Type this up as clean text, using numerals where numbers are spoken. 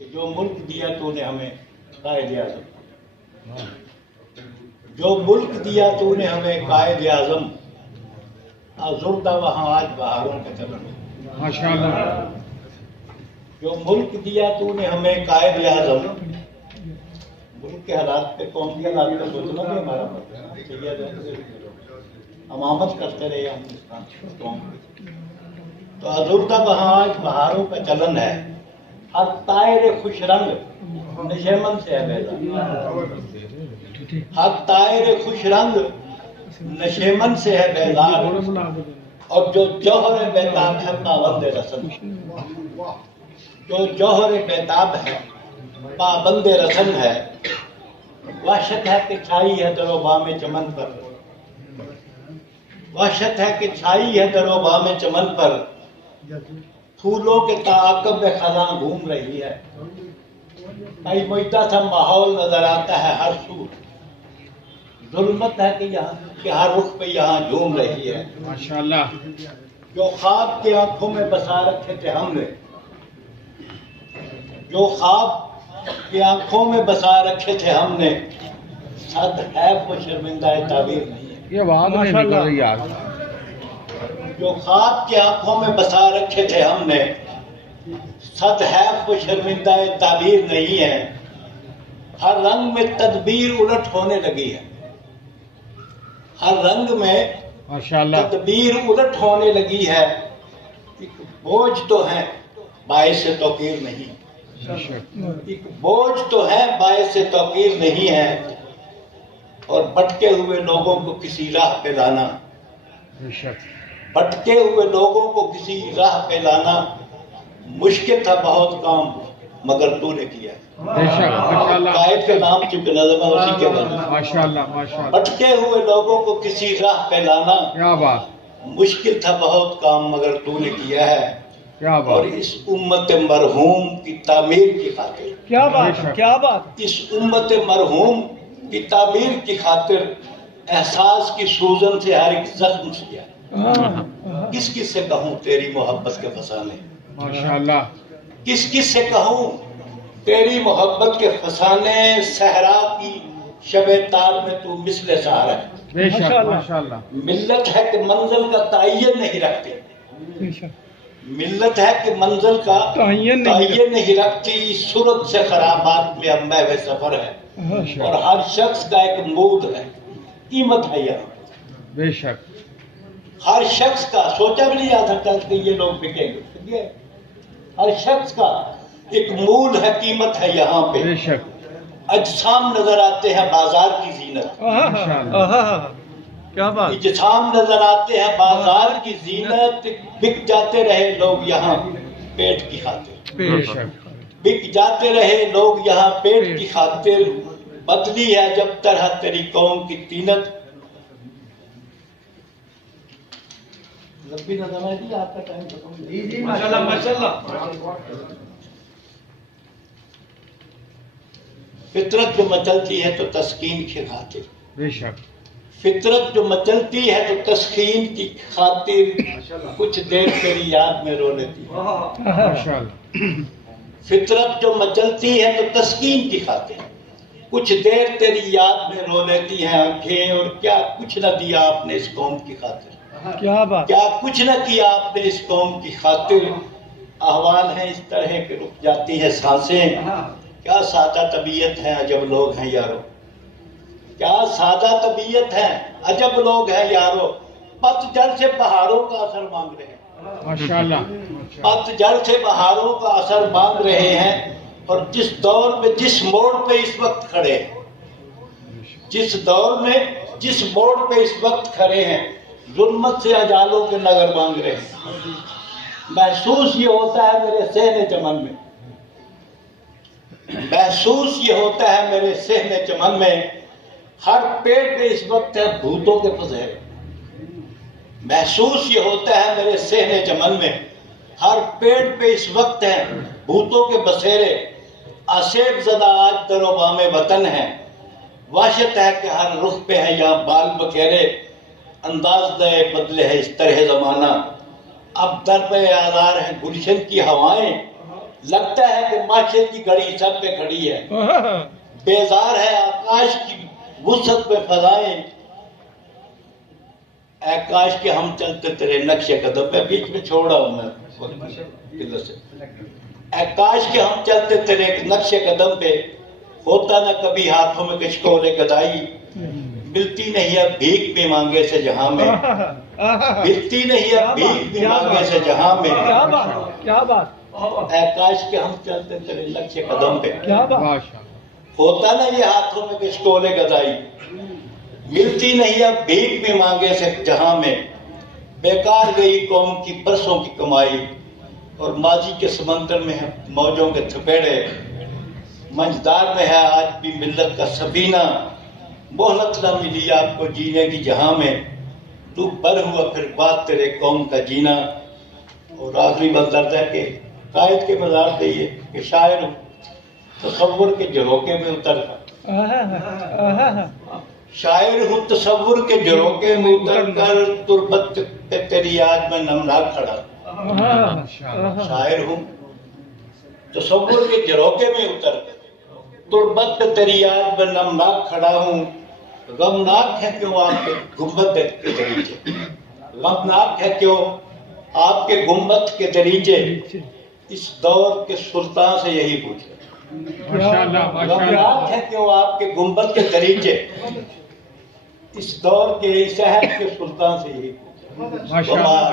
کہ جو ملک دیا تو نے ہمیں قائد اعظم، جو ملک دیا تو نے ہمیں قائد اعظم، آزردہ وہاں آج بہاروں کا چلن۔ ماشاءاللہ۔ جو ملک دیا تو نے ہمیں قائد اعظم، ملک کے حالات پہ، قوم کے حالات پہ سوچنا بھی ہمارا امامت کرتے رہے ہندوستان قوم کی۔ تو آزردہ وہاں آج بہاروں کا چلن ہے، ہر طائر خوش رنگ نشیمن سے ہے بیدار، ہر طائر خوش رنگ نشیمن سے ہے بیدار، اور جو جوہر بیتاب ہے پابند رسم، جو جوہر بیتاب ہے پابند رسم ہے، وحشت ہے کہ چھائی ہے در و بام چمن پر، وحشت ہے کہ چھائی ہے در و بام چمن پر، پھولوں کے تعاقب میں خزاں گھوم رہی ہے، کئی مجدہ سا ماحول نظر آتا ہے ہر سو، ظلمت ہے کہ یہاں کہ ہر رخ پہ یہاں جھوم رہی ہے۔ ماشاءاللہ۔ جو خواب کی آنکھوں میں بسا رکھے تھے ہم نے، جو خواب کی آنکھوں میں بسا رکھے تھے ہم نے، صد حیف و شرمندہ تعبیر نہیں ہے۔ یہ بات نہیں نکل رہی یار۔ جو خواب کی آنکھوں میں بسا رکھے تھے ہم نے، صد حیف و شرمندہ تعبیر نہیں ہے، ہر رنگ میں تدبیر الٹ ہونے لگی ہے، ہر رنگ میں ماشاءاللہ۔ تدبیر الٹ ہونے لگی ہے، ایک بوجھ تو ہے باعث توقیر نہیں، ایک بوجھ تو ہے باعث توقیر نہیں ہے، اور بھٹکے ہوئے لوگوں کو کسی راہ پہ لانا، بھٹکے ہوئے لوگوں کو کسی راہ پہ لانا مشکل تھا بہت کام، مگر تو نے کیا۔ قائد کا نام چونکہ نظم ہے اسی کے نام، ماشاءاللہ ماشاءاللہ۔ بھٹکے ہوئے لوگوں کو کسی راہ پہ لانا کیا بات، مشکل تھا بہت کام، مگر تو نے کیا ہے، کیا اور بات، اس امت مرحوم کی تعمیر کی خاطر، کیا بات، کیا بات، اس امت مرحوم کی تعمیر کی خاطر احساس کی سوزن سے ہر ایک زخم سیا، کس کس سے کہوں تیری محبت کے فسانے، ماشاءاللہ۔ کس کس سے کہوں تیری محبت کے فسانے، صحرا کی شب تار میں تو مثل سہارا ہے، بے شک ماشاءاللہ۔ ملت ہے کہ منزل کا تعین نہیں رکھتی، ملت ہے کہ منزل کا تعین نہیں رکھتی، صورت سے خرابات میں اب محو سفر ہے، اور ہر شخص کا ایک مود ہے، قیمت ہے یہاں، بے شک، ہر شخص کا سوچا بھی نہیں جا سکتا کہ یہ لوگ بکیں گے، ہر شخص کا ایک مول ہے، قیمت ہے یہاں پہ، بے شک، اجسام نظر آتے ہیں بازار کی زینت، کیا بات، اجسام نظر آتے ہیں بازار کی زینت، بک جاتے رہے لوگ یہاں پیٹ کی خاطر، بے شک، بک جاتے رہے لوگ یہاں پیٹ کی خاطر، بدلی ہے جب طرح تیری قوم کی تینت۔ ربی نظم ہے جی، آپ کا ٹائم ختم۔ ماشاءاللہ ماشاءاللہ۔ فطرت جو مچلتی ہے تو تسکین کی خاطر، بے شک، فطرت جو مچلتی ہے تو تسکین کی خاطر، کچھ دیر تیری یاد میں رو لیتی ہے، ماشاءاللہ، فطرت جو مچلتی ہے تو تسکین کی خاطر، کچھ دیر تیری یاد میں رو لیتی ہیں آنکھیں، اور کیا کچھ نہ دیا آپ نے اس قوم کی خاطر، کیا بات، کیا کچھ نہ کیا آپ نے اس قوم کی خاطر، احوال ہیں اس طرح کہ رک جاتی ہے سانسیں، کیا سادہ طبیعت ہے عجب لوگ ہیں یارو، کیا سادہ طبیعت ہے عجب لوگ ہیں یارو، پت جڑ سے بہاروں کا اثر مانگ رہے ہیں، ماشاءاللہ، پت جڑ سے بہاروں کا اثر مانگ رہے ہیں، اور جس دور میں جس موڑ پہ اس وقت کھڑے ہیں، جس دور میں جس موڑ پہ اس وقت کھڑے ہیں، ظلمت سے اجالوں کے نگر مانگ رہے ہیں، محسوس یہ ہوتا ہے میرے صحن چمن میں، محسوس یہ ہوتا ہے میرے صحن چمن میں، ہر پیڑ پہ اس وقت ہے بھوتوں کے پسیرے، محسوس یہ ہوتا ہے میرے صحن چمن میں، ہر پیڑ پہ اس وقت ہے بھوتوں کے بسیرے، آسیب زدہ آج در و بام وطن ہے، وحشت ہے کہ ہر رخ پہ ہے یا بال بکیرے، انداز دے بدلے ہے اس طرح زمانہ، اب در پہ آزار ہے گلشن کی ہوائیں، لگتا ہے کہ معاشرے کی گھڑی سب پہ کھڑی ہے، بیزار ہے آکاش کی وسعت پہ فضائیں، اے کاش کہ ہم چلتے تیرے نقش قدم پہ، بیچ میں چھوڑا ہوں میں سے، اے کاش کہ ہم چلتے تیرے نقش قدم پہ، ہوتا نہ کبھی ہاتھوں میں کشکول گدائی، ملتی نہیں اب بھیک بھی مانگے سے جہاں میں، ملتی نہیں اب بھیک بھی مانگے سے جہاں میں، کیا بات، اے کاش کہ ہم چلتے تیرے نقش قدم پہ، کیا بات، ماشاء ہوتا نہ یہ ہاتھوں میں کشکول گدائی، ملتی نہیں اب بھیک بھی مانگے سے جہاں میں، بیکار گئی قوم کی برسوں کی کمائی، اور ماضی کے سمندر میں ہے موجوں کے تھپیڑے، منجدار میں ہے آج بھی ملت کا سفینہ، مہلت نہ ملی آپ کو جینے کی جہاں میں، تو بر ہوا پھر بات تیرے قوم کا جینا۔ اور آخری بندرد ہے کہ قائد کے مزار پہ یہ کہ شاعر ہوں تصور کے جھروکے میں اتر کر، شاعر ہوں تصور کے جھروکے میں اتر کر، تربت پہ تیری یاد میں نمناک کھڑا، شاعر ہوں تصور کے جھروکے میں اتر کر، تربت پہ تیری یاد میں نمناک کھڑا ہوں، غمناک ہے کیوں آپ کے گنبد کے دریچے، غمناک ہے کیوں آپ کے گنبد کے دریچے، اس دور کے سلطان سے یہی پوچھے، غمناک ہے کیوں آپ کے گنبد کے دریچے، اس دور کے شہر کے سلطان سے یہی پوچھے۔ ماشاء اللہ۔